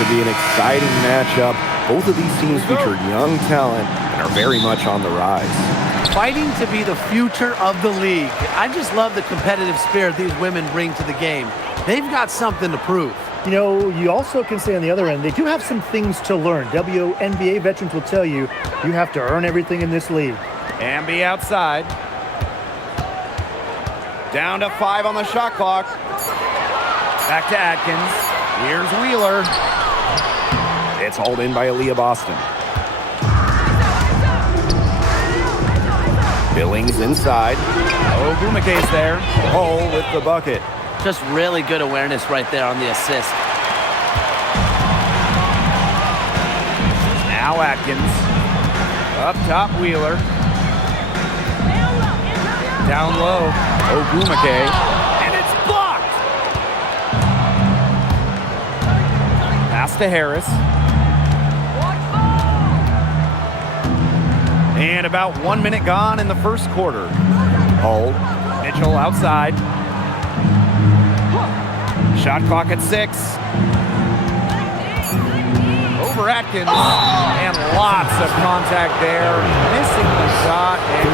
should be an exciting matchup. Both of these teams feature young talent and are very much on the rise. Fighting to be the future of the league. I just love the competitive spirit these women bring to the game. They've got something to prove. You know, you also can say on the other end, they do have some things to learn. WNBA veterans will tell you, you have to earn everything in this league. Amby outside. Down to 5 on the shot clock. Back to Atkins. Here's Wheeler. It's hauled in by Aaliyah Boston. Billings inside. Oh, Bumike's there. Hole with the bucket. Just really good awareness right there on the assist. Now Atkins. Up top, Wheeler. Down low. Oh, Bumike. And it's blocked! Pass to Harris. And about 1 minute gone in the first quarter. Hold. Mitchell outside. Shot clock at 6. Over Atkins. And lots of contact there. Missing the shot and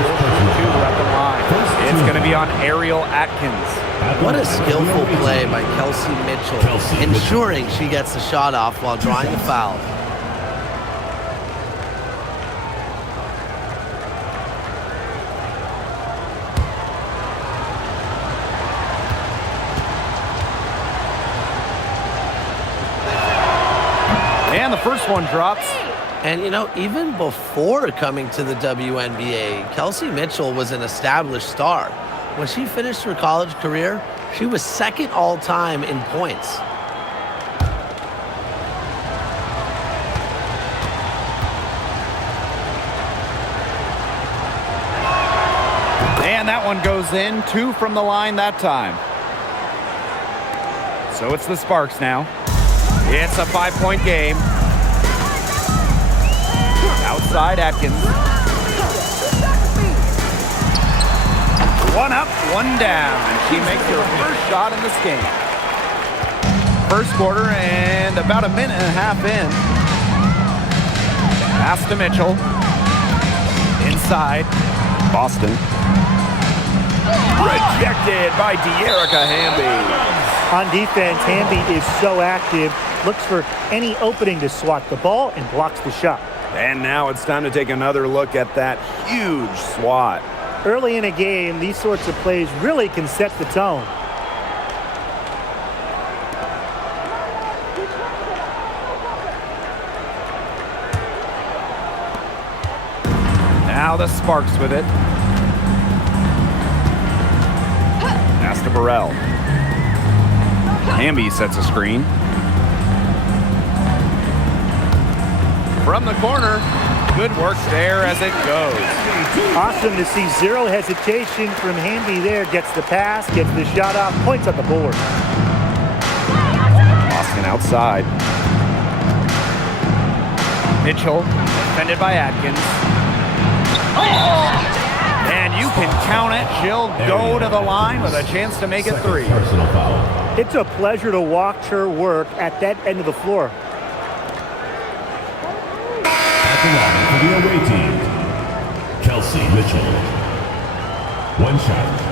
two at the line. It's going to be on Ariel Atkins. What a skillful play by Kelsey Mitchell, ensuring she gets the shot off while drawing the foul. And the first one drops. And, you know, even before coming to the WNBA, Kelsey Mitchell was an established star. When she finished her college career, she was second all-time in points. And that one goes in. 2 from the line that time. So it's the Sparks now. It's a 5-point game. Outside Atkins. 1 up, 1 down. And she makes her first shot in this game. First quarter and about a minute and a half in. Pass to Mitchell. Inside. Boston. Rejected by De'Erica Hamby. On defense, Hamby is so active, looks for any opening to swat the ball and blocks the shot. And now it's time to take another look at that huge swat. Early in a game, these sorts of plays really can set the tone. Now the Sparks with it. Pass to Burrell. Hamby sets a screen. From the corner, good work there as it goes. Awesome to see zero hesitation from Hamby there. Gets the pass, gets the shot off, points on the board. Boston outside. Mitchell, defended by Atkins. And you can count it. She'll go to the line with a chance to make it 3. It's a pleasure to watch her work at that end of the floor. At the line for the away team, Kelsey Mitchell. 1 shot.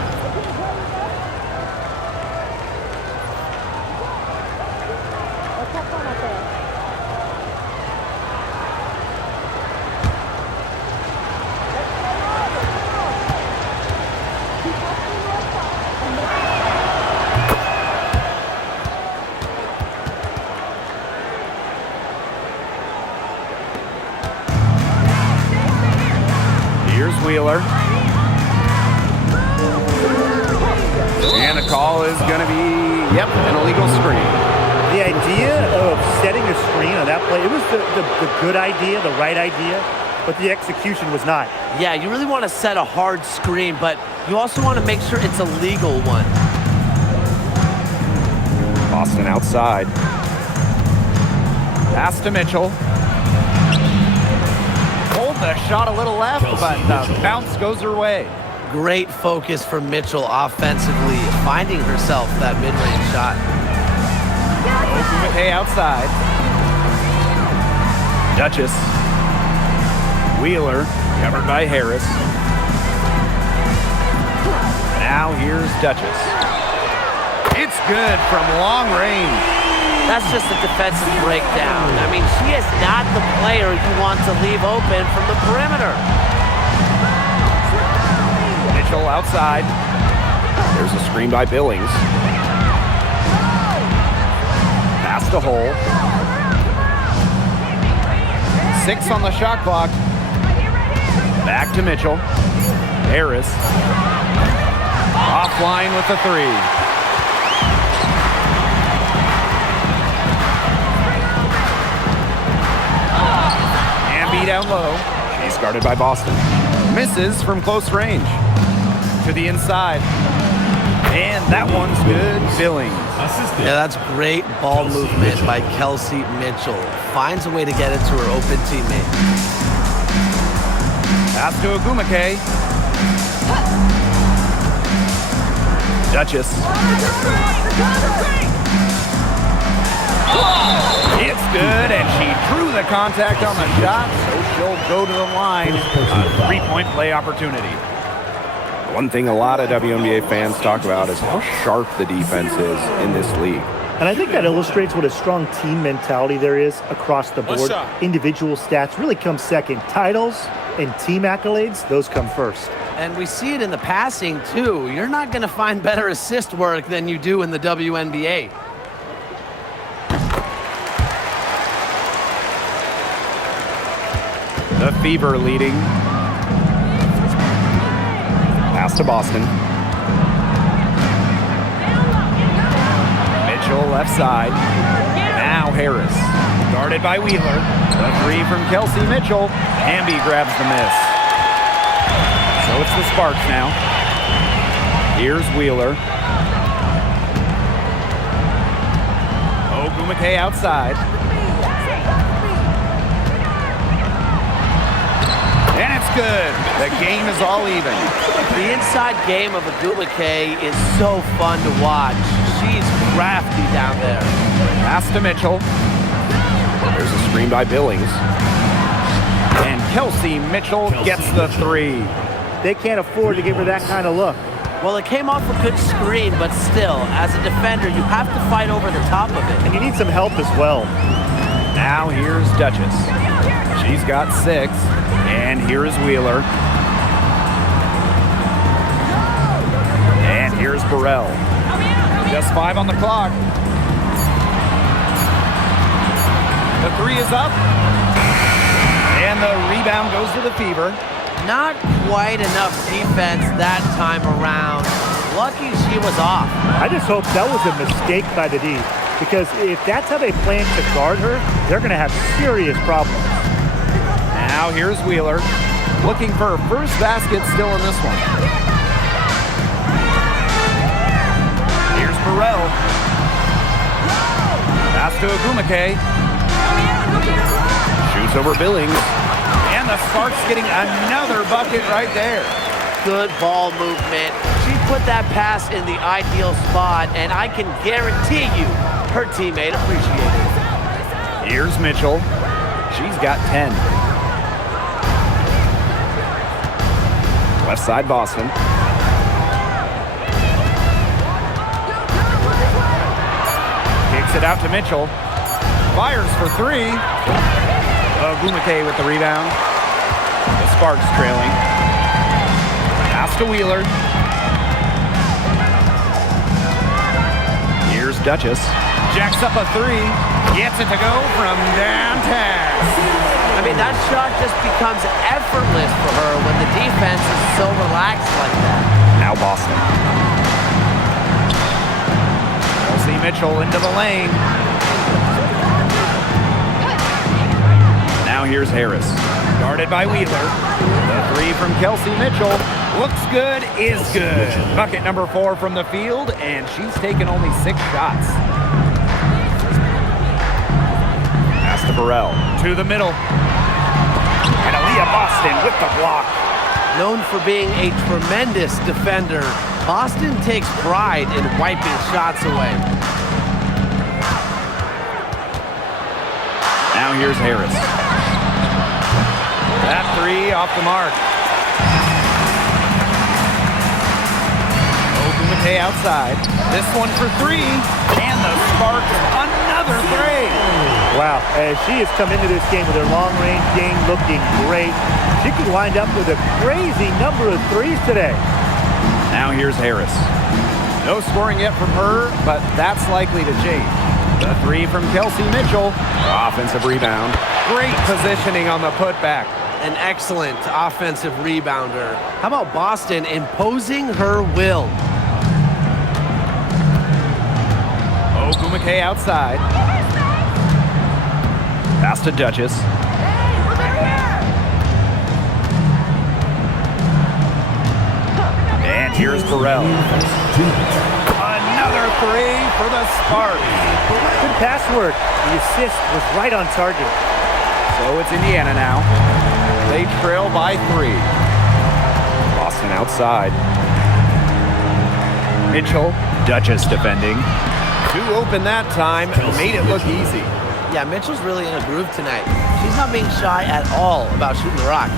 Here's Wheeler. And the call is going to be, an illegal screen. The idea of setting a screen on that play, it was the good idea, the right idea, but the execution was not. Yeah, you really want to set a hard screen, but you also want to make sure it's a legal one. Boston outside. Pass to Mitchell. Hold the shot a little left, but the bounce goes her way. Great focus from Mitchell offensively, finding herself that mid-range shot. Bumike outside. Duchess. Wheeler, covered by Harris. Now here's Duchess. It's good from long range. That's just a defensive breakdown. I mean, she is not the player you want to leave open from the perimeter. Mitchell outside. There's a screen by Billings. Pass to Hole. 6 on the shot clock. Back to Mitchell. Harris. Offline with the 3. Amby down low. She's guarded by Boston. Misses from close range. To the inside. And that one's good. Billings. Yeah, that's great ball movement by Kelsey Mitchell. Finds a way to get it to her open teammate. Pass to Ogumake. Duchess. It's good, and she drew the contact on the shot, so she'll go to the line. A 3-point play opportunity. One thing a lot of WNBA fans talk about is how sharp the defense is in this league. And I think that illustrates what a strong team mentality there is across the board. Individual stats really come second. Titles and team accolades, those come first. And we see it in the passing, too. You're not going to find better assist work than you do in the WNBA. The Fever leading. Pass to Boston. Mitchell left side. Now Harris. Guarded by Wheeler. The 3 from Kelsey Mitchell. Amby grabs the miss. So it's the Sparks now. Here's Wheeler. Ogumake outside. And it's good. The game is all even. The inside game of Ogumake is so fun to watch. She's crafty down there. Pass to Mitchell. There's a screen by Billings. And Kelsey Mitchell gets the 3. They can't afford to give her that kind of look. Well, it came off a good screen, but still, as a defender, you have to fight over the top of it. And you need some help as well. Now here's Duchess. She's got 6. And here is Wheeler. And here's Burrell. Just 5 on the clock. The 3 is up. And the rebound goes to the Fever. Not quite enough defense that time around. Lucky she was off. I just hope that was a mistake by the D, because if that's how they plan to guard her, they're going to have serious problems. Now here's Wheeler. Looking for her first basket still in this one. Here's Burrell. Pass to Ogumake. Shoots over Billings. And the Sparks getting another bucket right there. Good ball movement. She put that pass in the ideal spot, and I can guarantee you her teammate appreciated it. Here's Mitchell. She's got 10. Left side Boston. Kicks it out to Mitchell. Fires for 3. Ogumake with the rebound. The Sparks trailing. Pass to Wheeler. Here's Duchess. Jacks up a 3. Gets it to go from downtown. I mean, that shot just becomes effortless for her when the defense is so relaxed like that. Now Boston. Kelsey Mitchell into the lane. Now here's Harris. Guarded by Wheeler. The 3 from Kelsey Mitchell. Looks good, is good. Bucket number 4 from the field, and she's taken only 6 shots. Pass to Burrell. To the middle. And Aaliyah Boston with the block. Known for being a tremendous defender, Boston takes pride in wiping shots away. Now here's Harris. That three off the mark. Ogumake outside. This one for three. And the Sparks another three. Wow, as she has come into this game with her long-range game looking great. She could wind up with a crazy number of threes today. Now here's Harris. No scoring yet from her, but that's likely to change. The three from Kelsey Mitchell. Offensive rebound. Great positioning on the putback. An excellent offensive rebounder. How about Boston imposing her will? Ogumake outside. Pass to Duchess. And here's Burrell. Another three for the Sparks. Good pass work. The assist was right on target. So it's Indiana now. They trail by three. Boston outside. Mitchell, Duchess defending. Two open that time and made it look easy. Yeah, Mitchell's really in a groove tonight. She's not being shy at all about shooting the rock.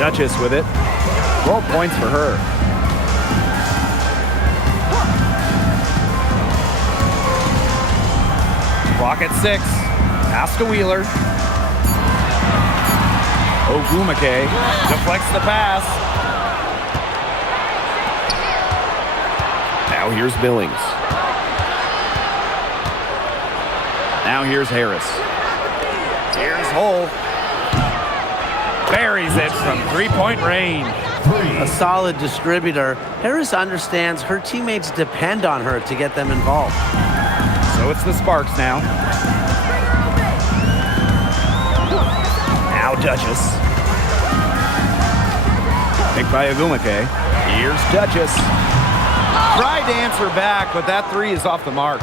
Duchess with it. 12 points for her. Clock at 6. Pass to Wheeler. Ogumake deflects the pass. Now here's Billings. Now here's Harris. Here's Hull. Buries it from three-point range. A solid distributor. Harris understands her teammates depend on her to get them involved. So it's the Sparks now. Now Duchess. Picked by Ogumake. Here's Duchess. Tried to answer back, but that three is off the mark.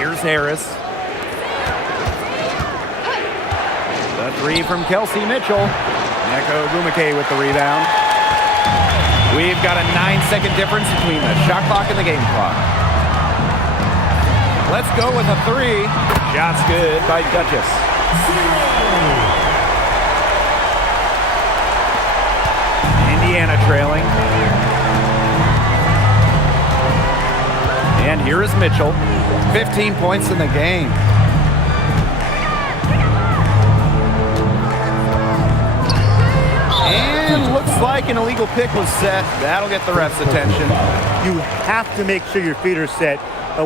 Here's Harris. The three from Kelsey Mitchell. Neko Ogumake with the rebound. We've got a 9-second difference between the shot clock and the game clock. Let's go with a three. Shot's good by Duchess. Indiana trailing. And here is Mitchell. 15 points in the game. And looks like an illegal pick was set. That'll get the ref's attention. You have to make sure your feet are set.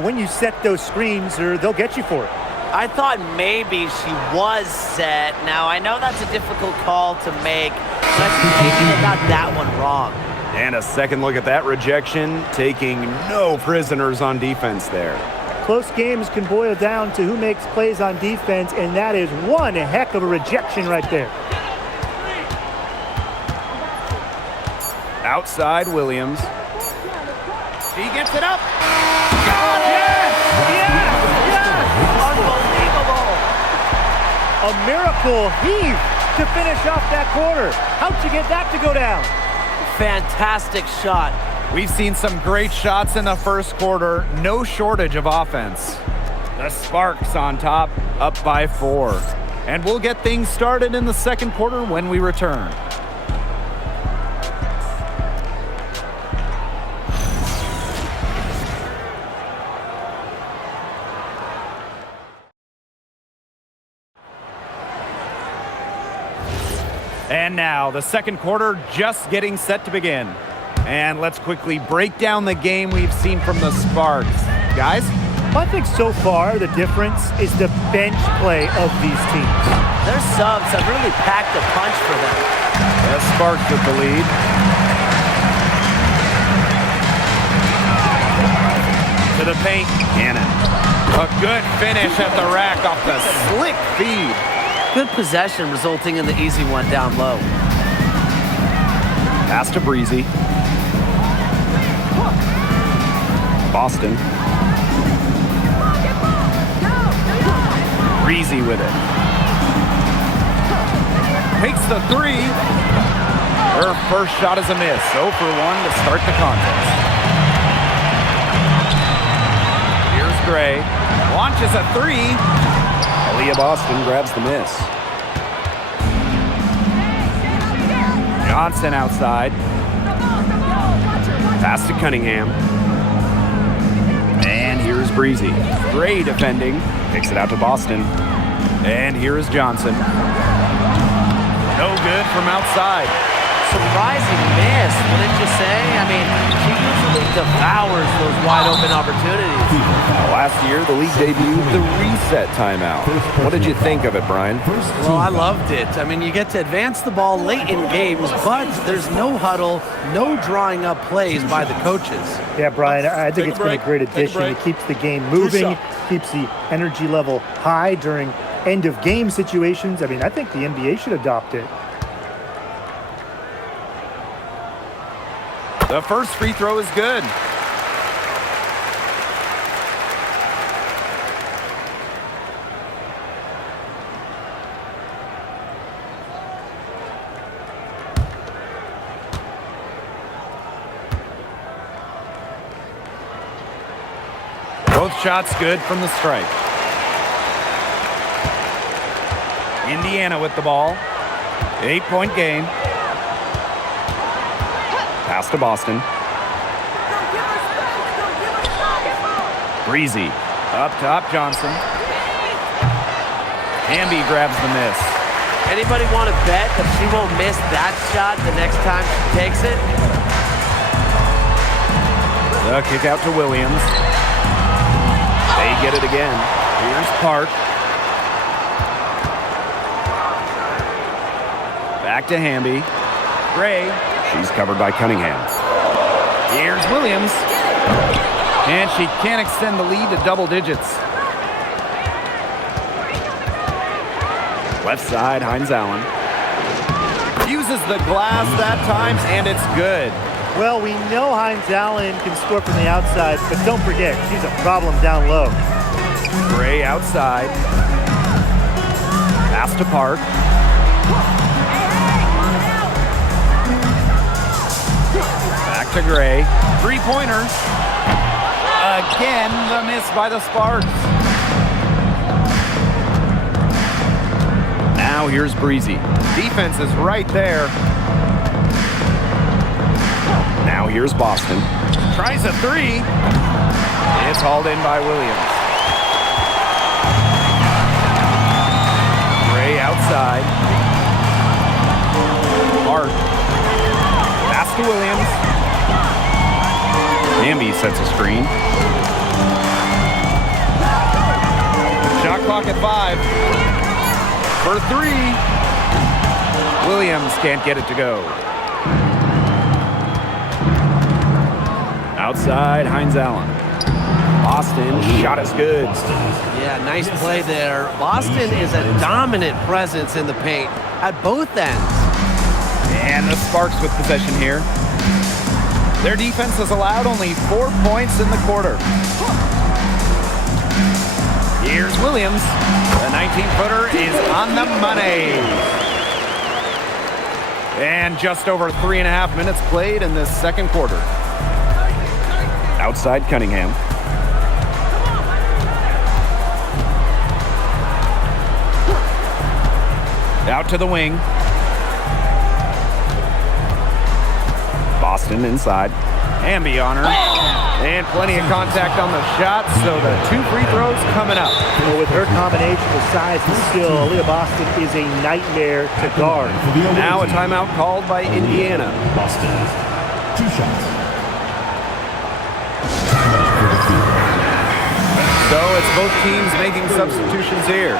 When you set those screens, or they'll get you for it. I thought maybe she was set. Now, I know that's a difficult call to make, but I think maybe they got that one wrong. And a second look at that rejection, taking no prisoners on defense there. Close games can boil down to who makes plays on defense, and that is one heck of a rejection right there. Outside Williams. She gets it up. A miracle heave to finish off that quarter. How'd you get that to go down? Fantastic shot. We've seen some great shots in the first quarter. No shortage of offense. The Sparks on top, up by 4. And we'll get things started in the second quarter when we return. And now, the second quarter just getting set to begin. And let's quickly break down the game we've seen from the Sparks. Guys? I think so far the difference is the bench play of these teams. Their subs have really packed a punch for them. The Sparks with the lead. To the paint, Cannon. A good finish at the rack off the slick feed. Good possession resulting in the easy one down low. Pass to Breezy. Boston. Breezy with it. Takes the three. Her first shot is a miss. 0 for 1 to start the contest. Here's Gray. Launches a three. Aaliyah Boston grabs the miss. Johnson outside. Pass to Cunningham. And here's Breezy. Gray defending. Kicks it out to Boston. And here is Johnson. No good from outside. Surprising miss, wouldn't you say? I mean, she usually devours those wide open opportunities. Last year, the league debuted the reset timeout. What did you think of it, Brian? Well, I loved it. I mean, you get to advance the ball late in games, but there's no huddle, no drawing up plays by the coaches. Yeah, Brian, I think it's been a great addition. It keeps the game moving, keeps the energy level high during end-of-game situations. I mean, I think the NBA should adopt it. The first free throw is good. Both shots good from the stripe. Indiana with the ball. 8-point game. Pass to Boston. Breezy. Up top, Johnson. Hamby grabs the miss. Anybody want to bet that she won't miss that shot the next time she takes it? The kick out to Williams. They get it again. Here's Park. Back to Hamby. Gray. She's covered by Cunningham. Here's Williams. And she can't extend the lead to double digits. Left side, Hines Allen. Uses the glass that time, and it's good. Well, we know Hines Allen can score from the outside, but don't forget, she's a problem down low. Gray outside. Pass to Park. Back to Gray. Three-pointer. Again, the miss by the Sparks. Now here's Breezy. Defense is right there. Now here's Boston. Tries a three. It's hauled in by Williams. Gray outside. Hart. Pass to Williams. Hamby sets a screen. Shot clock at 5. For 3. Williams can't get it to go. Outside, Hines Allen. Boston, shot is good. Yeah, nice play there. Boston is a dominant presence in the paint at both ends. And the Sparks with possession here. Their defense has allowed only 4 points in the quarter. Here's Williams. The 19-footer is on the money. And just over 3.5 minutes played in this second quarter. Outside Cunningham. Out to the wing. Boston inside. Hamby on her. And plenty of contact on the shot, so the 2 free throws coming up. Well, with her combination of size and skill, Aaliyah Boston is a nightmare to guard. Now a timeout called by Indiana. Boston. 2 shots. So it's both teams making substitutions here.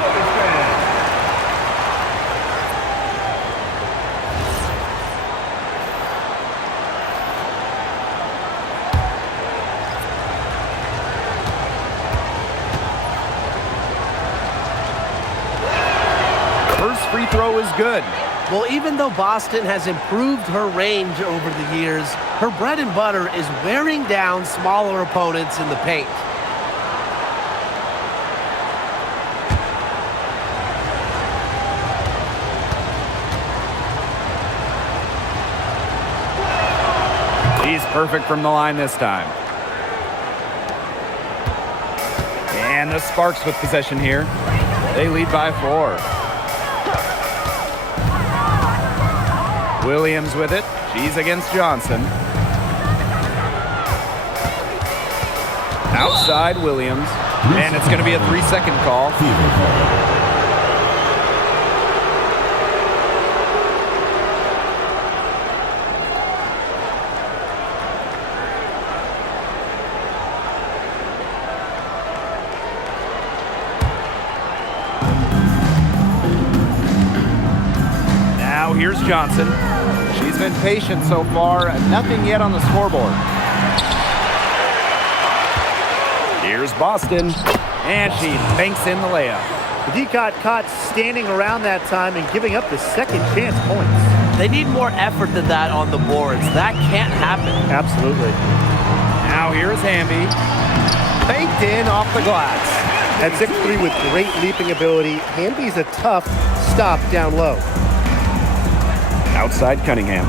First free throw is good. Well, even though Boston has improved her range over the years, her bread and butter is wearing down smaller opponents in the paint. He's perfect from the line this time. And the Sparks with possession here. They lead by 4. Williams with it. She's against Johnson. Outside Williams. And it's going to be a 3-second call. Now here's Johnson. She's been patient so far. Nothing yet on the scoreboard. Here's Boston, and she banks in the layup. The D got caught standing around that time and giving up the second chance points. They need more effort than that on the boards. That can't happen. Absolutely. Now here's Hamby. Banked in off the glass. At 6'3" with great leaping ability, Hamby's a tough stop down low. Outside Cunningham.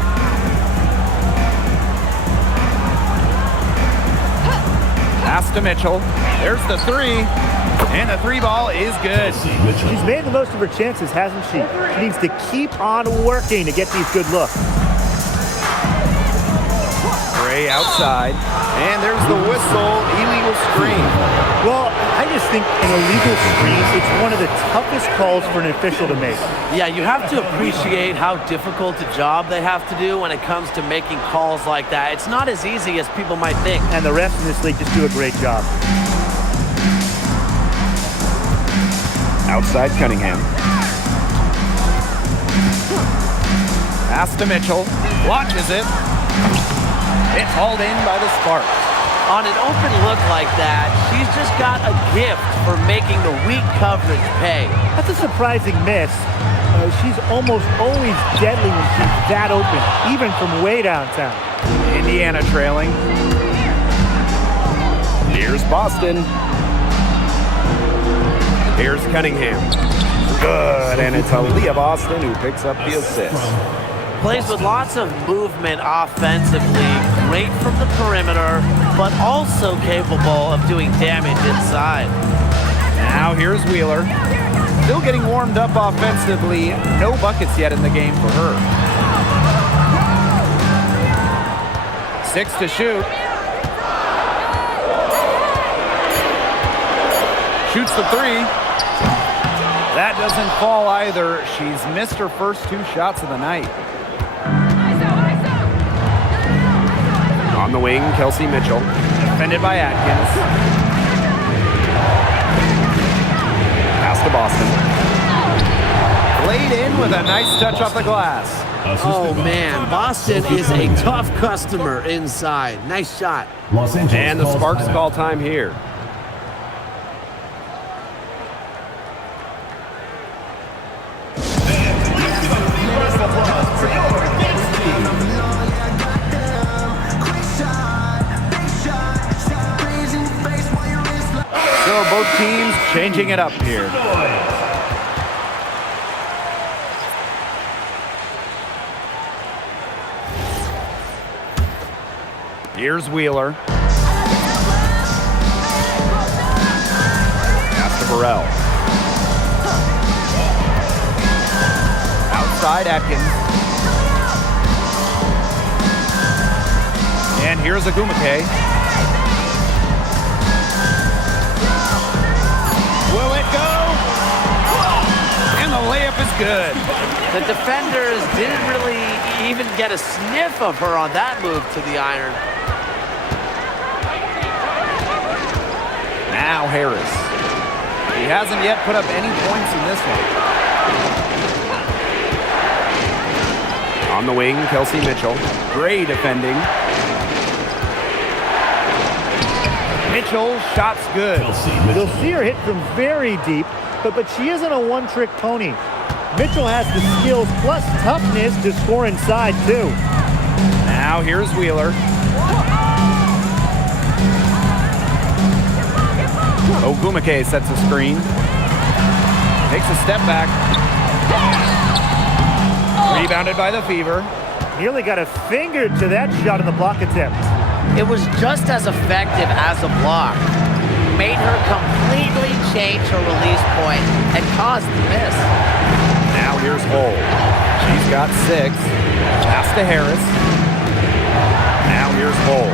Pass to Mitchell. There's the 3. And the 3 ball is good. She's made the most of her chances, hasn't she? She needs to keep on working to get these good looks. Gray outside. And there's the whistle. Illegal screen. Well, I just think an illegal screen, it's one of the toughest calls for an official to make. Yeah, you have to appreciate how difficult a job they have to do when it comes to making calls like that. It's not as easy as people might think. And the refs in this league just do a great job. Outside Cunningham. Pass to Mitchell. Launches it. It's hauled in by the Sparks. On an open look like that, she's just got a gift for making the weak coverage pay. That's a surprising miss. She's almost always deadly when she's that open, even from way downtown. Indiana trailing. Here's Boston. Here's Cunningham. Good, and it's Aaliyah Boston who picks up the assist. Plays with lots of movement offensively, great from the perimeter, but also capable of doing damage inside. Now here's Wheeler. Still getting warmed up offensively. No buckets yet in the game for her. 6 to shoot. Shoots the 3. That doesn't fall either. She's missed her first 2 shots of the night. On the wing, Kelsey Mitchell. Defended by Atkins. Pass to Boston. Laid in with a nice touch off the glass. Oh, man. Boston is a tough customer inside. Nice shot. And the Sparks call time here. So both teams changing it up here. Here's Wheeler. Pass to Burrell. Outside Atkins. And here's Agumake. Will it go? And the layup is good. The defenders didn't really even get a sniff of her on that move to the iron. Now Harris. He hasn't yet put up any points in this one. On the wing, Kelsey Mitchell. Gray defending. Mitchell, shots good. You'll see her hit from very deep, but she isn't a one-trick pony. Mitchell has the skills plus toughness to score inside, too. Now here's Wheeler. Ogumake sets a screen. Takes a step back. Rebounded by the Fever. Nearly got a finger to that shot in the block attempt. It was just as effective as a block. made her completely change her release point and caused the miss. Now here's Hull. She's got 6. Pass to Harris. Now here's Hull.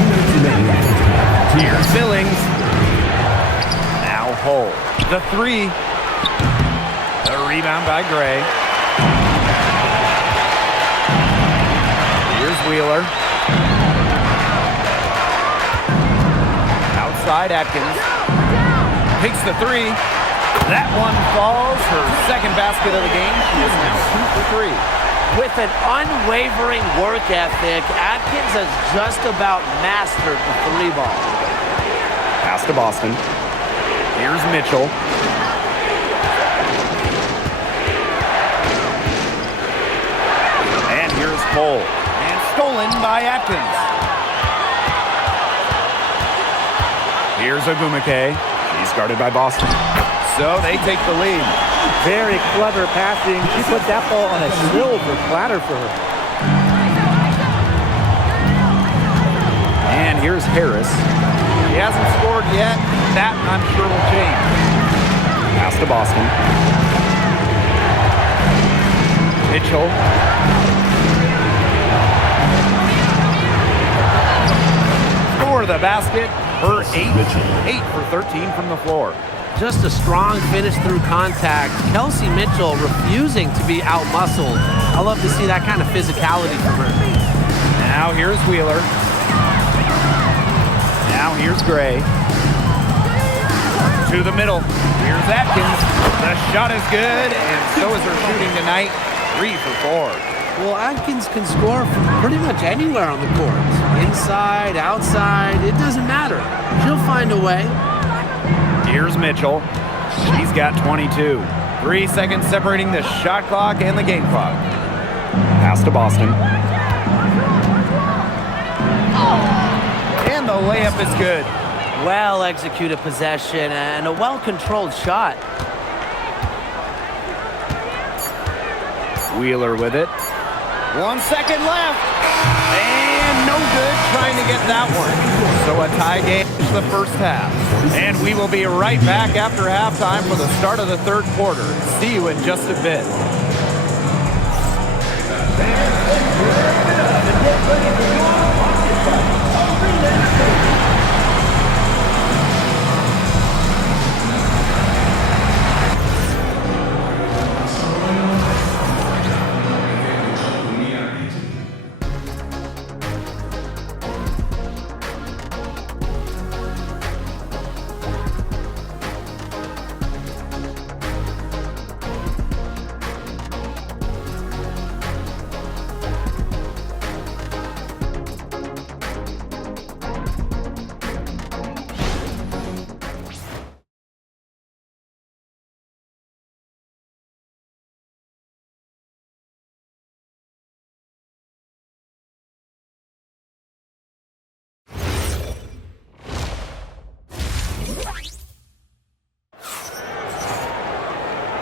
2 minutes remaining in the first half. Here's Billings. Now Hull. The 3. The rebound by Gray. Here's Wheeler. Outside Atkins. Takes the 3. That one falls. Her second basket of the game. She is now 2 for 3. With an unwavering work ethic, Atkins has just about mastered the 3 ball. Pass to Boston. Here's Mitchell. And here's Cole. And stolen by Atkins. Here's Ogumake. He's guarded by Boston. So they take the lead. Very clever passing. She put that ball on a silver platter for her. And here's Harris. He hasn't scored yet. That, I'm sure, will change. Pass to Boston. Mitchell. For the basket. Her 8 for 13 from the floor. Just a strong finish through contact. Kelsey Mitchell refusing to be out-muscled. I love to see that kind of physicality from her. Now here's Wheeler. Now here's Gray. To the middle. Here's Atkins. The shot is good, and so is her shooting tonight. 3 for 4. Well, Atkins can score from pretty much anywhere on the court. Inside, outside, it doesn't matter. She'll find a way. Here's Mitchell. She's got 22. 3 seconds separating the shot clock and the game clock. Pass to Boston. And the layup is good. Well-executed possession and a well-controlled shot. Wheeler with it. 1 second left. And no good trying to get that one. So a tie game to the first half. And we will be right back after halftime for the start of the third quarter. See you in just a bit.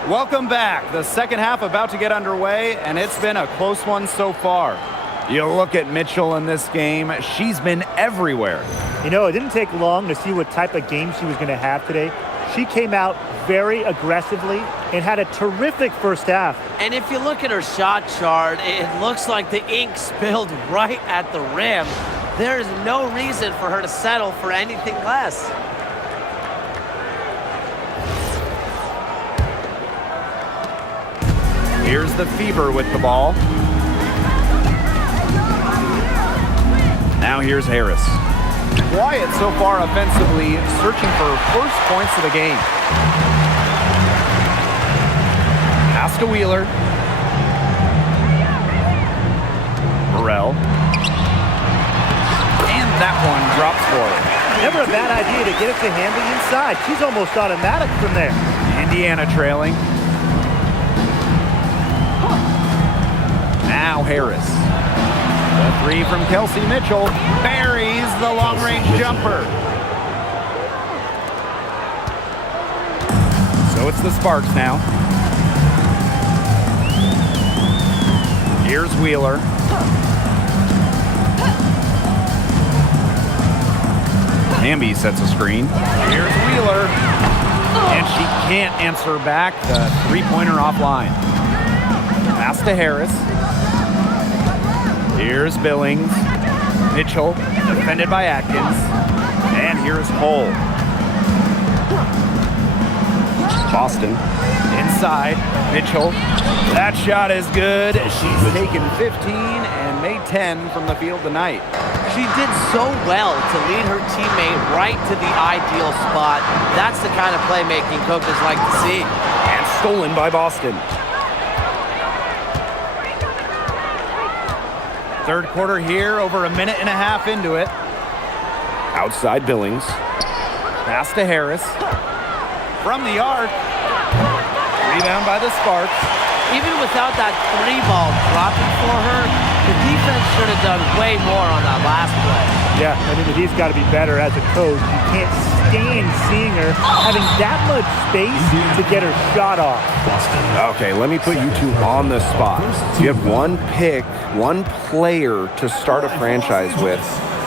Welcome back. The second half about to get underway, and it's been a close one so far. You look at Mitchell in this game, she's been everywhere. You know, it didn't take long to see what type of game she was going to have today. She came out very aggressively and had a terrific first half. And if you look at her shot chart, it looks like the ink spilled right at the rim. There is no reason for her to settle for anything less. Here's the Fever with the ball. Now here's Harris. Quiet so far offensively, searching for first points of the game. Pass to Wheeler. Burrell. And that one drops for her. Never a bad idea to get it to Hamby inside. She's almost automatic from there. Indiana trailing. Now Harris. The 3 from Kelsey Mitchell buries the long-range jumper. So it's the Sparks now. Here's Wheeler. Hamby sets a screen. Here's Wheeler. And she can't answer back. The three-pointer offline. Pass to Harris. Here's Billings. Mitchell, defended by Atkins. And here's Hull. Boston. Inside. Mitchell. That shot is good. She's taken 15 and made 10 from the field tonight. She did so well to lead her teammate right to the ideal spot. That's the kind of playmaking coaches like to see. And stolen by Boston. Third quarter here, over a minute and a half into it. Outside Billings. Pass to Harris. From the arc. Rebound by the Sparks. Even without that three ball dropping for her, the defense should have done way more on that last play. Yeah, I mean, he's got to be better as a coach. You can't stand seeing her having that much space to get her shot off. Okay, let me put you two on the spot. You have one pick, one player to start a franchise with.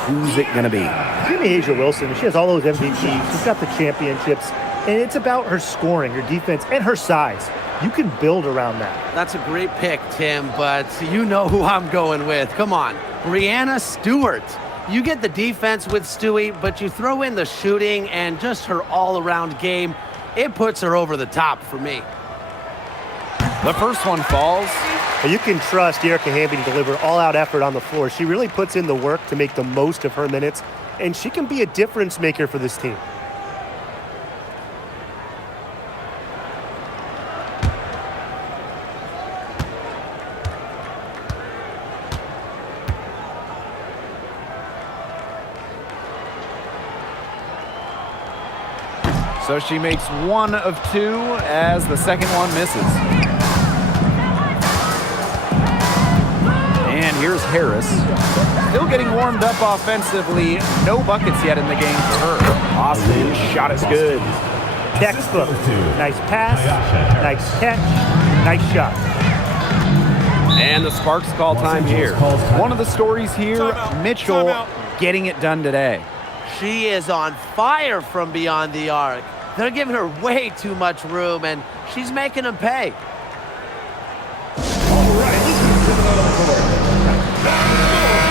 Who's it going to be? Give me Asia Wilson. She has all those MVPs. She's got the championships. And it's about her scoring, her defense, and her size. You can build around that. That's a great pick, Tim, but you know who I'm going with. Come on, Brianna Stewart. You get the defense with Stewie, but you throw in the shooting and just her all-around game. It puts her over the top for me. The first one falls. You can trust Erica Hamby to deliver all-out effort on the floor. She really puts in the work to make the most of her minutes, and she can be a difference maker for this team. So she makes one of two as the second one misses. And here's Harris. Still getting warmed up offensively. No buckets yet in the game for her. Austin, shot is good. Textbook. Nice pass, nice catch, nice shot. And the Sparks call time here. One of the stories here, Mitchell getting it done today. She is on fire from beyond the arc. They're giving her way too much room, and she's making them pay. All right, this is the middle of the court.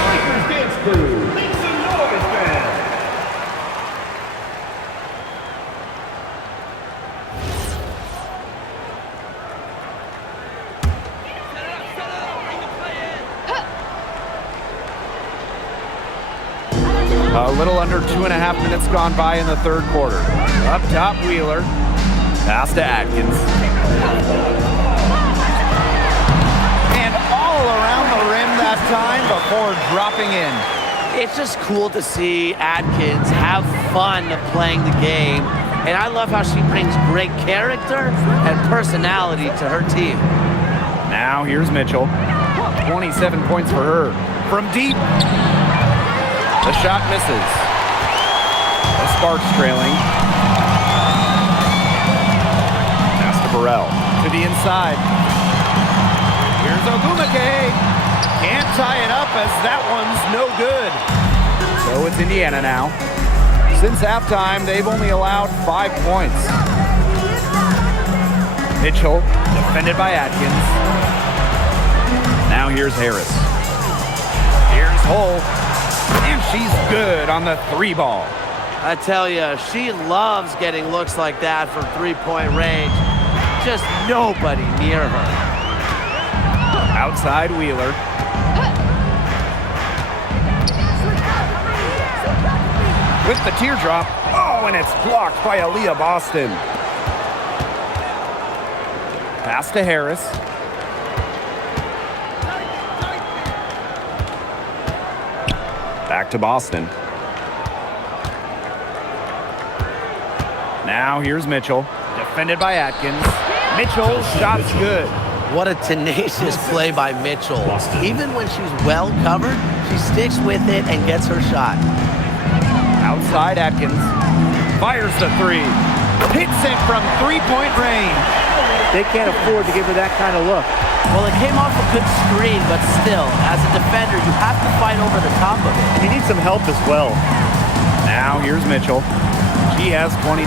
Lakers dance crew. Make some noise, fans. A little under 2.5 minutes gone by in the third quarter. Up top, Wheeler. Pass to Atkins. And all around the rim that time before dropping in. It's just cool to see Atkins have fun playing the game. And I love how she brings great character and personality to her team. Now here's Mitchell. 27 points for her. From deep. The shot misses. The Sparks trailing. Pass to Burrell. To the inside. Here's Ogumake. Can't tie it up as that one's no good. So it's Indiana now. Since halftime, they've only allowed 5 points. Mitchell, defended by Atkins. Now here's Harris. Here's Hull. And she's good on the three ball. I tell you, she loves getting looks like that from three-point range. Just nobody near her. Outside Wheeler. With the teardrop. Oh, and it's blocked by Aaliyah Boston. Pass to Harris. Back to Boston. Now here's Mitchell. Defended by Atkins. Mitchell, shot's good. What a tenacious play by Mitchell. Even when she's well covered, she sticks with it and gets her shot. Outside Atkins. Fires the three. Hits it from three-point range. They can't afford to give her that kind of look. Well, it came off a good screen, but still, as a defender, you have to fight over the top of it. You need some help as well. Now here's Mitchell. She has 29.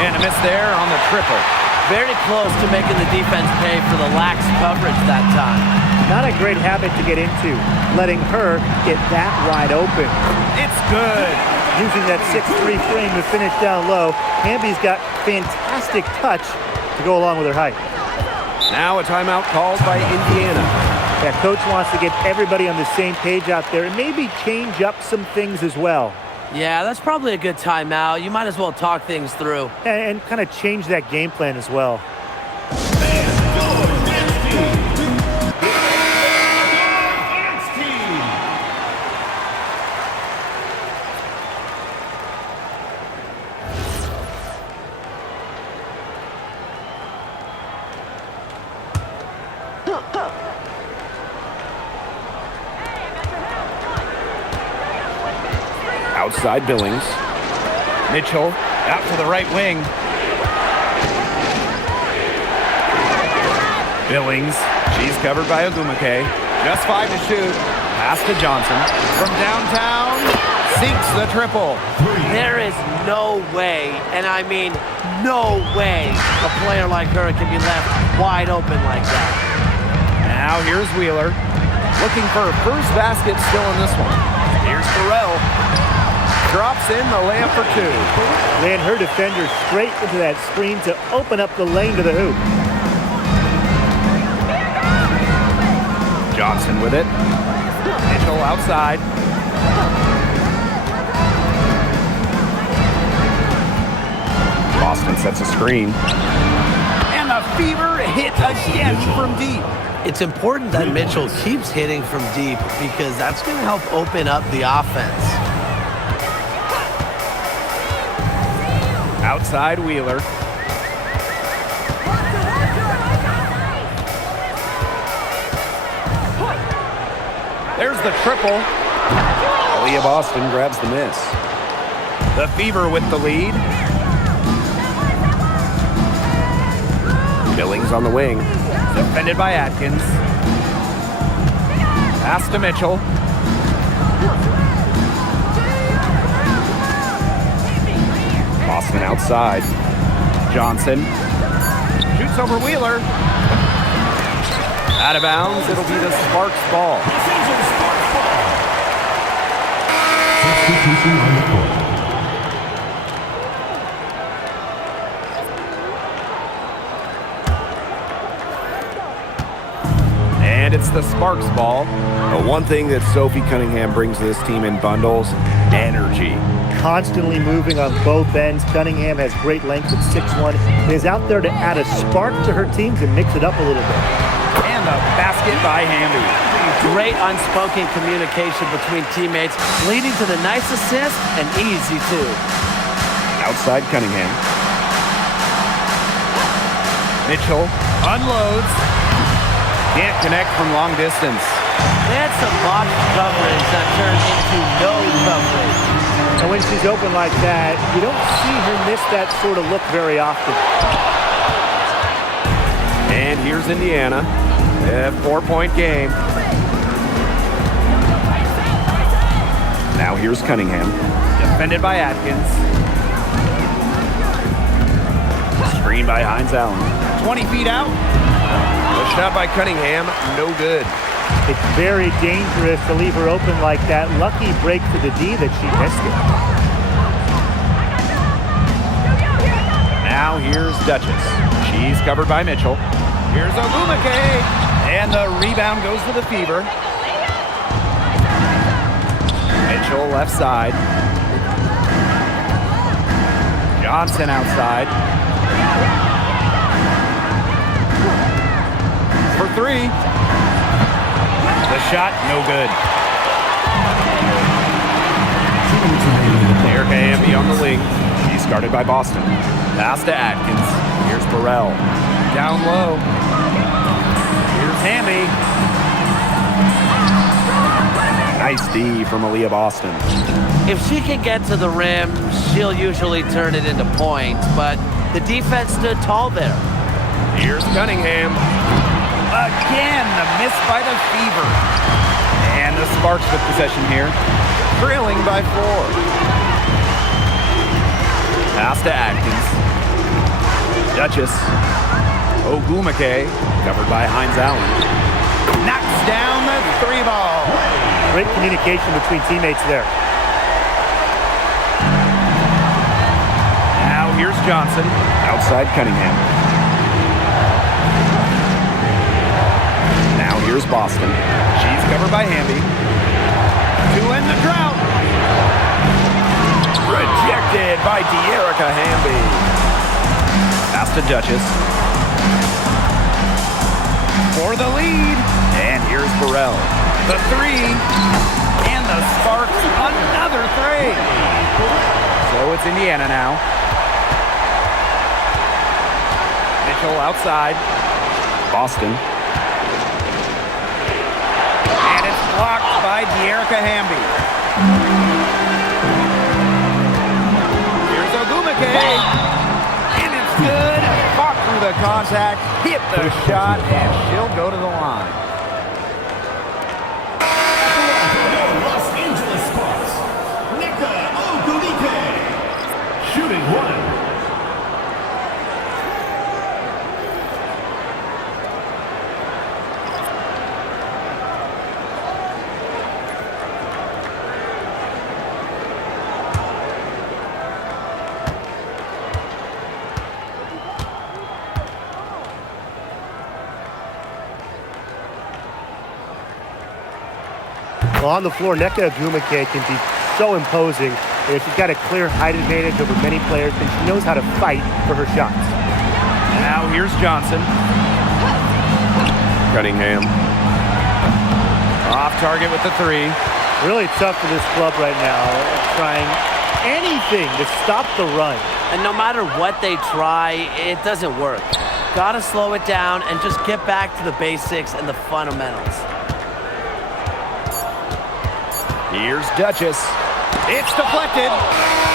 And a miss there on the triple. Very close to making the defense pay for the lax coverage that time. Not a great habit to get into, letting her get that wide open. It's good. Using that 6'3" frame to finish down low, Hamby's got fantastic touch to go along with her height. Now a timeout called by Indiana. Yeah, coach wants to get everybody on the same page out there and maybe change up some things as well. Yeah, that's probably a good timeout. You might as well talk things through. And kind of change that game plan as well. Outside Billings. Mitchell out to the right wing. Billings. She's covered by Ogumake. Just 5 to shoot. Pass to Johnson. From downtown. Sinks the triple. There is no way, and I mean no way, a player like her can be left wide open like that. Now here's Wheeler. Looking for her first basket still in this one. Here's Burrell. Drops in the layup for 2. Ran her defender straight into that screen to open up the lane to the hoop. Johnson with it. Mitchell outside. Boston sets a screen. And the Fever hit again from deep. It's important that Mitchell keeps hitting from deep because that's going to help open up the offense. Outside Wheeler. There's the triple. Aaliyah Boston grabs the miss. The Fever with the lead. Billings on the wing. Defended by Atkins. Pass to Mitchell. Boston outside. Johnson shoots over Wheeler. Out of bounds. It'll be the Sparks ball. Substitution on the court. And it's the Sparks ball. The one thing that Sophie Cunningham brings to this team in bundles, energy. Constantly moving on both ends. Cunningham has great length at 6'1", and is out there to add a spark to her teams and mix it up a little bit. And the basket by Hamby. Great unspoken communication between teammates, leading to the nice assist and easy two. Outside Cunningham. Mitchell unloads. Can't connect from long distance. They had some botched coverage that turned into no coverage. And when she's open like that, you don't see her miss that sort of look very often. And here's Indiana. A 4-point game. Now here's Cunningham. Defended by Atkins. Screen by Hines Allen. 20 feet out. The shot by Cunningham, no good. It's very dangerous to leave her open like that. Lucky break for the D that she missed it. Now here's Duchess. She's covered by Mitchell. Here's Ogumake. And the rebound goes to the Fever. Mitchell left side. Johnson outside. For 3. The shot, no good. Erica Hamby on the wing. She's guarded by Boston. Pass to Atkins. Here's Burrell. Down low. Here's Hamby. Nice D from Aaliyah Boston. If she can get to the rim, she'll usually turn it into points, but the defense stood tall there. Here's Cunningham. Again, the miss by the Fever. And the Sparks with possession here, trailing by 4. Pass to Atkins. Duchess. Ogumake, covered by Hines Allen. Knocks down the 3-ball. Great communication between teammates there. Now here's Johnson. Outside Cunningham. Now here's Boston. She's covered by Hamby. To end the drought. Rejected by De'Erica Hamby. Pass to Duchess. For the lead. And here's Burrell. The 3. And the Sparks another 3. So it's Indiana now. Mitchell outside. Boston. And it's blocked by De'Erica Hamby. Here's Ogumake. And it's good. Fought through the contact. Hit the shot. And she'll go to the line. Los Angeles Sparks, Nika Ogumake. Shooting 1. Well, on the floor, Nneka Ogumake can be so imposing. And she's got a clear height advantage over many players, and she knows how to fight for her shots. Now here's Johnson. Cunningham. Off target with the 3. Really tough for this club right now, trying anything to stop the run. And no matter what they try, it doesn't work. Gotta slow it down and just get back to the basics and the fundamentals. Here's Duchess. It's deflected.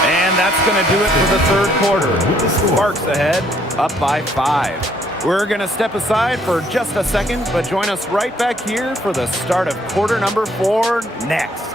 And that's going to do it for the third quarter. Sparks ahead, up by 5. We're going to step aside for just a second, but join us right back here for the start of quarter number 4 next.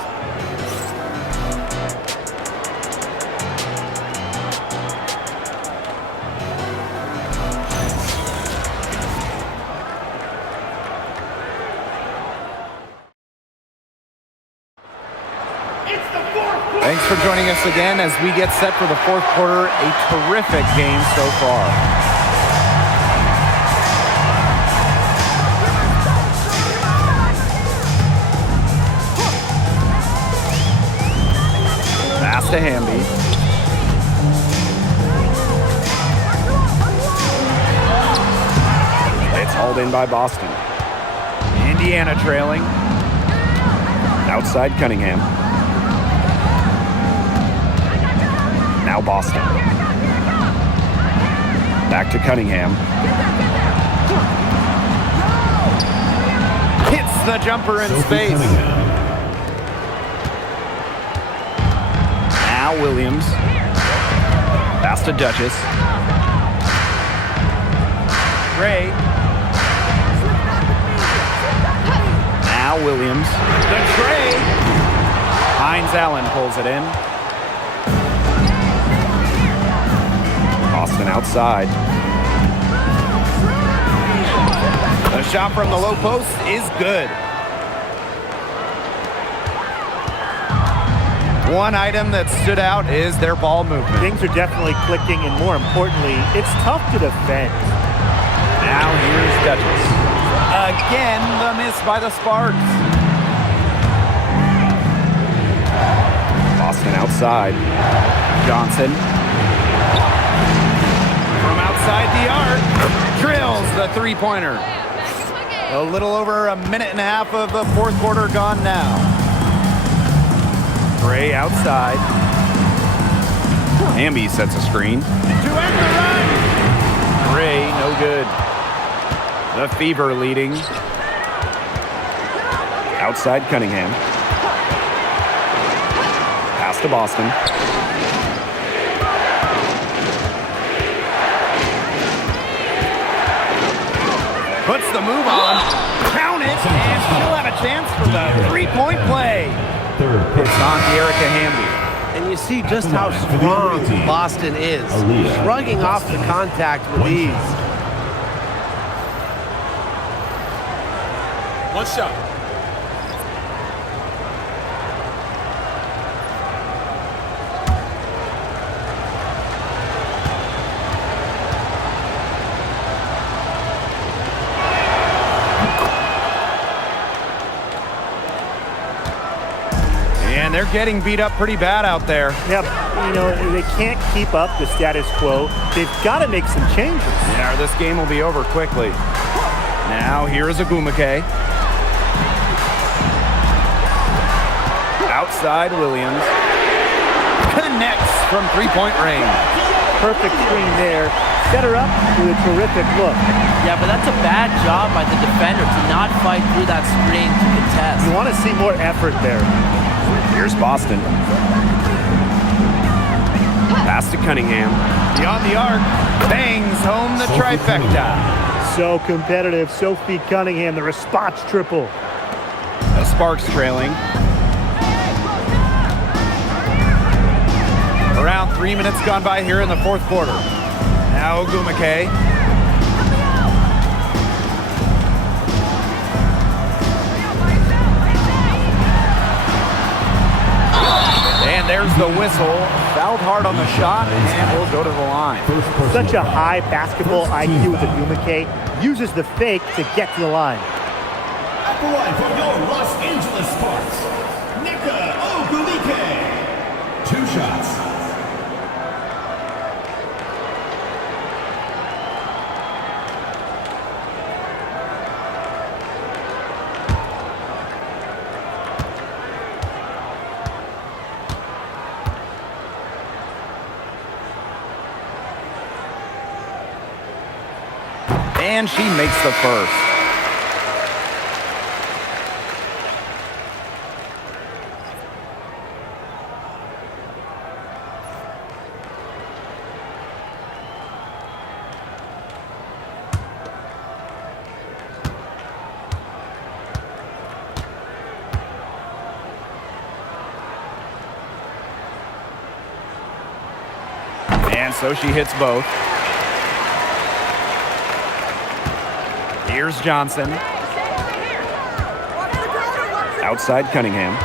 Thanks for joining us again as we get set for the fourth quarter. A terrific game so far. Pass to Hamby. It's hauled in by Boston. Indiana trailing. Outside Cunningham. Now Boston. Back to Cunningham. Hits the jumper in space. Now Williams. Pass to Duchess. Gray. Now Williams. The tray. Hines Allen pulls it in. Boston outside. The shot from the low post is good. One item that stood out is their ball movement. Things are definitely clicking, and more importantly, it's tough to defend. Now here's Duchess. Again, the miss by the Sparks. Boston outside. Johnson. From outside the arc, drills the three-pointer. A little over a minute and a half of the fourth quarter gone now. Gray outside. Hamby sets a screen. To end the run. Gray, no good. The Fever leading. Outside Cunningham. Pass to Boston. Puts the move on. Count it, and she'll have a chance for the three-point play. Third It's on De'Erica Hamby. And you see just how strong Boston is, shrugging off the contact with ease. One shot. And they're getting beat up pretty bad out there. Yep, you know, they can't keep up the status quo. They've got to make some changes. Yeah, this game will be over quickly. Now, here is Agumake. Outside Williams. Connects from three-point range. Perfect screen there. Set her up with a terrific look. Yeah, but that's a bad job by the defender to not fight through that screen to contest. You want to see more effort there. Here's Boston. Pass to Cunningham. Beyond the arc. Bangs home the trifecta. So competitive. Sophie Cunningham, the response triple. The Sparks trailing. Around 3 minutes gone by here in the fourth quarter. Now Agumake. And there's the whistle. Fouled hard on the shot, and we'll go to the line. Such a high basketball IQ with Agumake. Uses the fake to get to the line. At the line for your Los Angeles Sparks, Nika Ogumike. 2 shots. And she makes the first. And so she hits both. Here's Johnson. Outside Cunningham.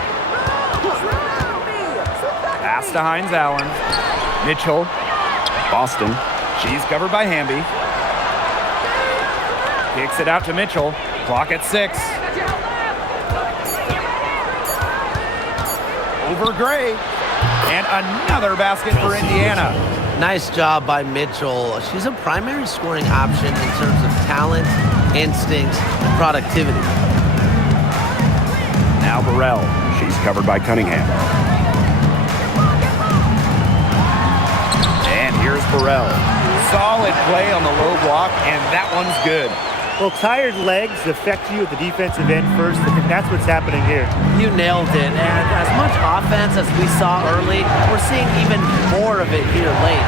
Pass to Hines Allen. Mitchell. Boston. She's covered by Hamby. Kicks it out to Mitchell. Clock at 6. Over Gray. And another basket for Indiana. Nice job by Mitchell. She's a primary scoring option in terms of talent, instincts, and productivity. Now Burrell. She's covered by Cunningham. And here's Burrell. Solid play on the low block, and that one's good. Well, tired legs affect you at the defensive end first, and that's what's happening here. You nailed it. And as much offense as we saw early, we're seeing even more of it here late.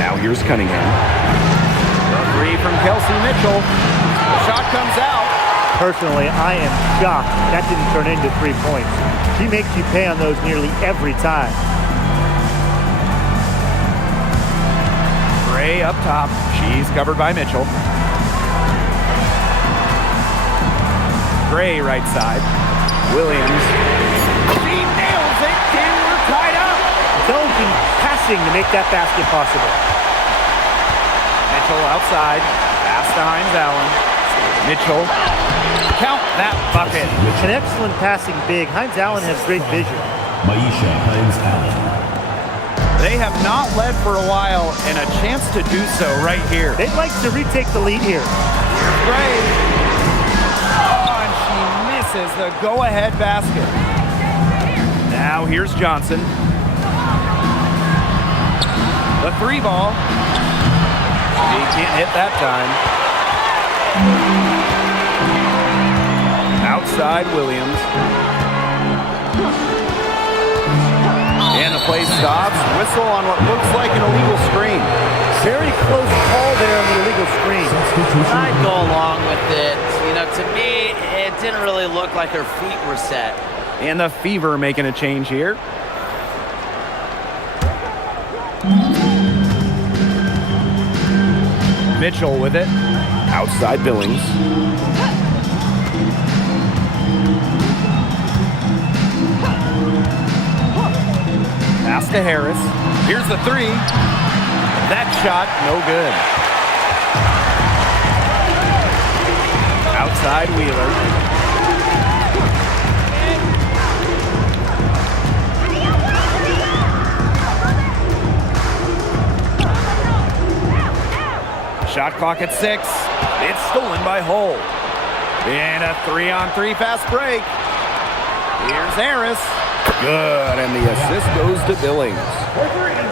Now here's Cunningham. The three from Kelsey Mitchell. The shot comes out. Personally, I am shocked that didn't turn into 3 points. She makes you pay on those nearly every time. Gray up top. She's covered by Mitchell. Gray right side. Williams. She nails it, and we're tied up. Intelligent passing to make that basket possible. Mitchell outside. Pass to Hines Allen. Mitchell. Count that bucket. An excellent passing big. Hines Allen has great vision. Maisha Hines Allen. They have not led for a while, and a chance to do so right here. They'd like to retake the lead here. Gray. Is the go-ahead basket. Now here's Johnson. The 3 ball. He can't hit that time. Outside Williams. And the play stops. Whistle on what looks like an illegal screen. Very close call there on the illegal screen. I'd go along with it. You know, to me, it didn't really look like her feet were set. And the Fever making a change here. Mitchell with it. Outside Billings. Pass to Harris. Here's the three. That shot, no good. Outside Wheeler. Shot clock at 6. It's stolen by Hull. And a 3-on-3 fast break. Here's Harris. Good, and the assist goes to Billings.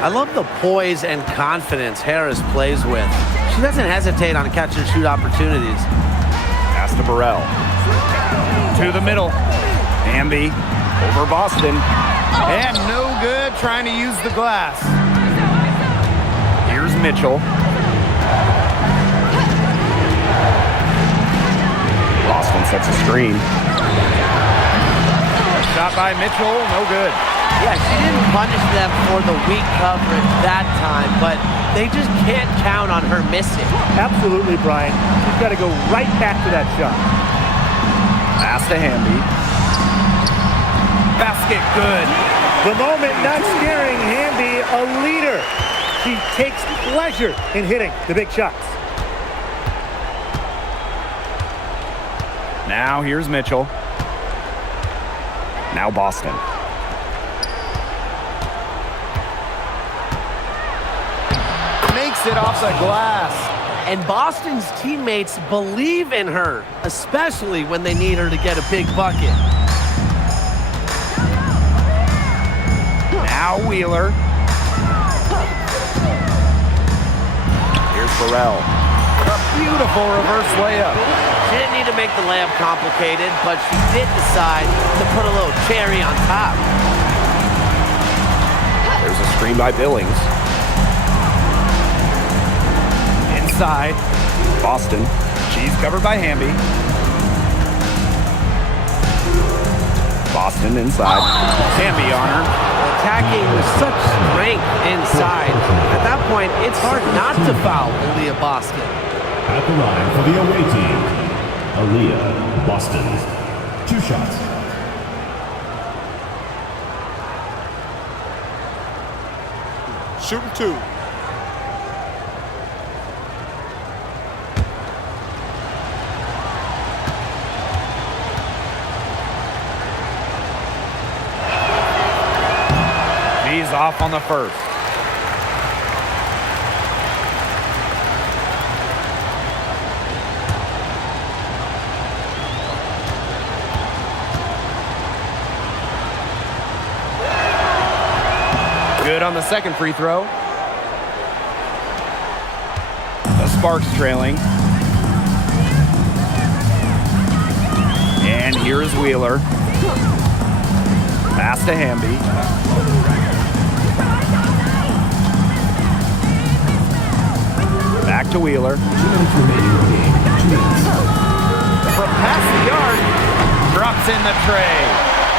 I love the poise and confidence Harris plays with. She doesn't hesitate on catch and shoot opportunities. Pass to Burrell. To the middle. Hamby over Boston. And no good trying to use the glass. Here's Mitchell. Boston sets a screen. Shot by Mitchell, no good. Yeah, she didn't punish them for the weak coverage that time, but they just can't count on her missing. Absolutely, Brian. She's got to go right back to that shot. Pass to Hamby. Basket good. The moment not scaring Hamby, a leader. She takes pleasure in hitting the big shots. Now here's Mitchell. Now Boston. Makes it off the glass. And Boston's teammates believe in her, especially when they need her to get a big bucket. Now Wheeler. Here's Burrell. A beautiful reverse layup. She didn't need to make the layup complicated, but she did decide to put a little cherry on top. There's a screen by Billings. Inside. Boston. She's covered by Hamby. Boston inside. Hamby on her. Attacking with such strength inside. At that point, it's hard not to foul Aaliyah Boston. At the line for the away team, Aaliyah Boston. 2 shots. Shooting 2. He's off on the first. Good on the second free throw. The Sparks trailing. And here's Wheeler. Pass to Hamby. Back to Wheeler. 2 minutes remaining in the game. 2 minutes. From past the yard, drops in the tray.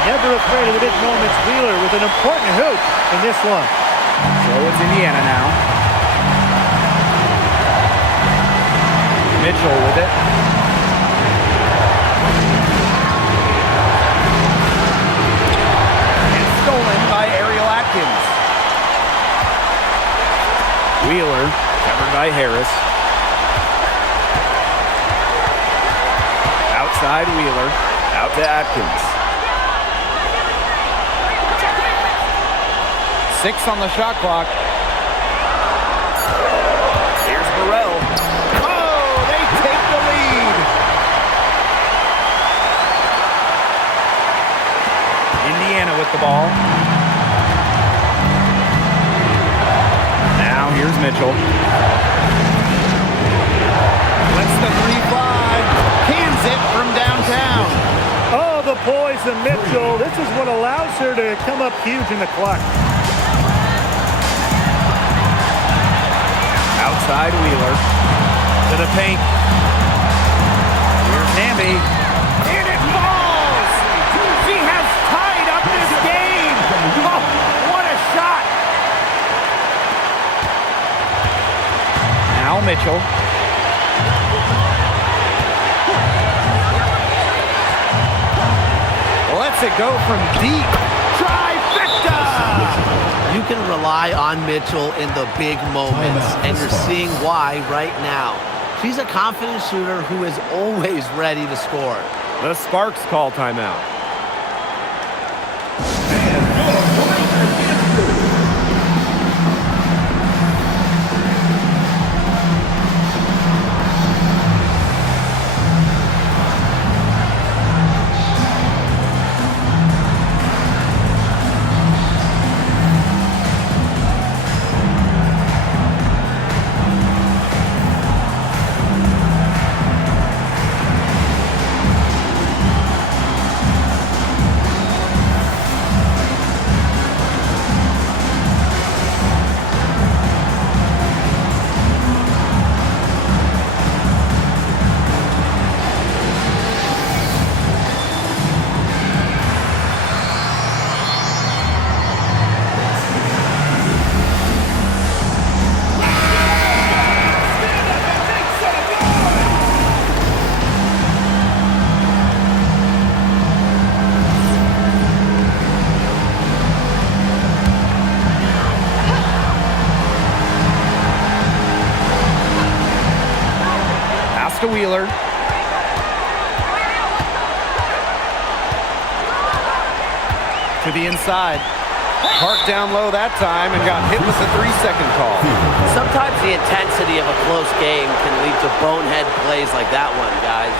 Never afraid of the big moments. Wheeler with an important hoop in this one. So it's Indiana now. Mitchell with it. And stolen by Ariel Atkins. Wheeler, covered by Harris. Outside Wheeler, out to Atkins. 6 on the shot clock. Here's Burrell. Oh, they take the lead. Indiana with the ball. Now here's Mitchell. Lets the 3 fly. Cans it from downtown. Oh, the poise of Mitchell. This is what allows her to come up huge in the clutch. Outside Wheeler to the paint. Here's Hamby. And it falls! She has tied up this game! Oh, what a shot! Mitchell. Lets it go from deep. Trifecta! You can rely on Mitchell in the big moments, and you're seeing why right now. She's a confident shooter who is always ready to score. The Sparks call timeout. To Wheeler. To the inside. Parked down low that time and got hit with the 3-second call. Sometimes the intensity of a close game can lead to bonehead plays like that one, guys.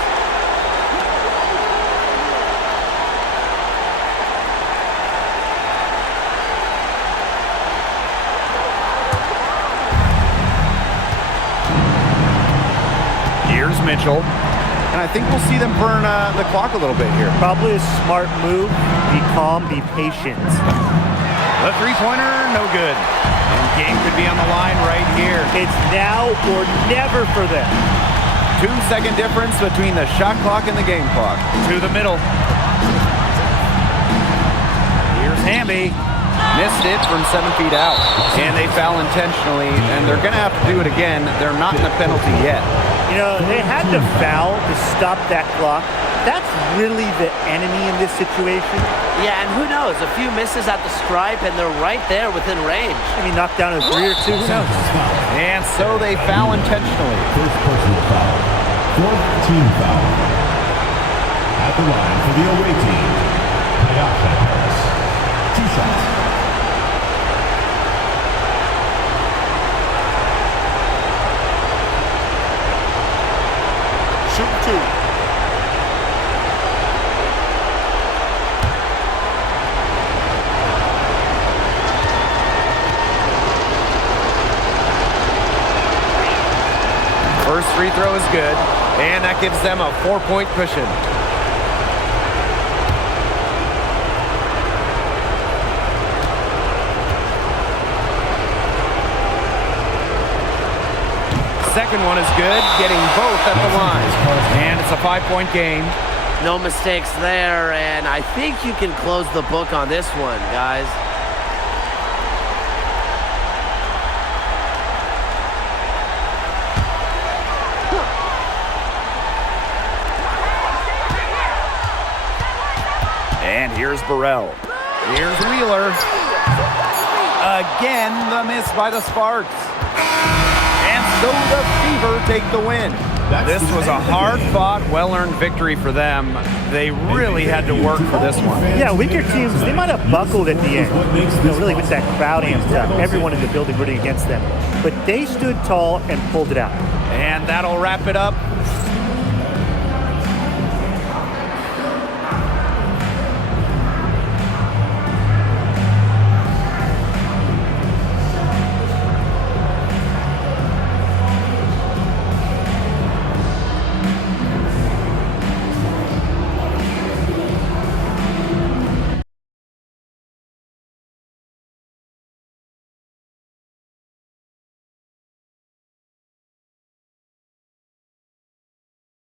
Here's Mitchell. And I think we'll see them burn the clock a little bit here. Probably a smart move. Be calm, be patient. The three-pointer, no good. And game could be on the line right here. It's now or never for them. 2-second difference between the shot clock and the game clock. To the middle. Here's Hamby. Missed it from 7 feet out. And they foul intentionally, and they're going to have to do it again. They're not in the penalty yet. You know, they had to foul to stop that clock. That's really the enemy in this situation. Yeah, and who knows? A few misses at the stripe, and they're right there within range. Maybe knock down a 3 or 2. Who knows? And so they foul intentionally. First personal foul. Fourth team foul. At the line for the away team, Ayasha Harris. 2 shots. Shoot 2. First free throw is good, and that gives them a 4-point cushion. Second one is good, getting both at the line. And it's a 5-point game. No mistakes there, and I think you can close the book on this one, guys. And here's Burrell. Here's Wheeler. Again, the miss by the Sparks. And so the Fever take the win. This was a hard-fought, well-earned victory for them. They really had to work for this one. Yeah, weaker teams, they might have buckled at the end. You know, really with that crowd amped up. Everyone in the building rooting against them. But they stood tall and pulled it out. And that'll wrap it up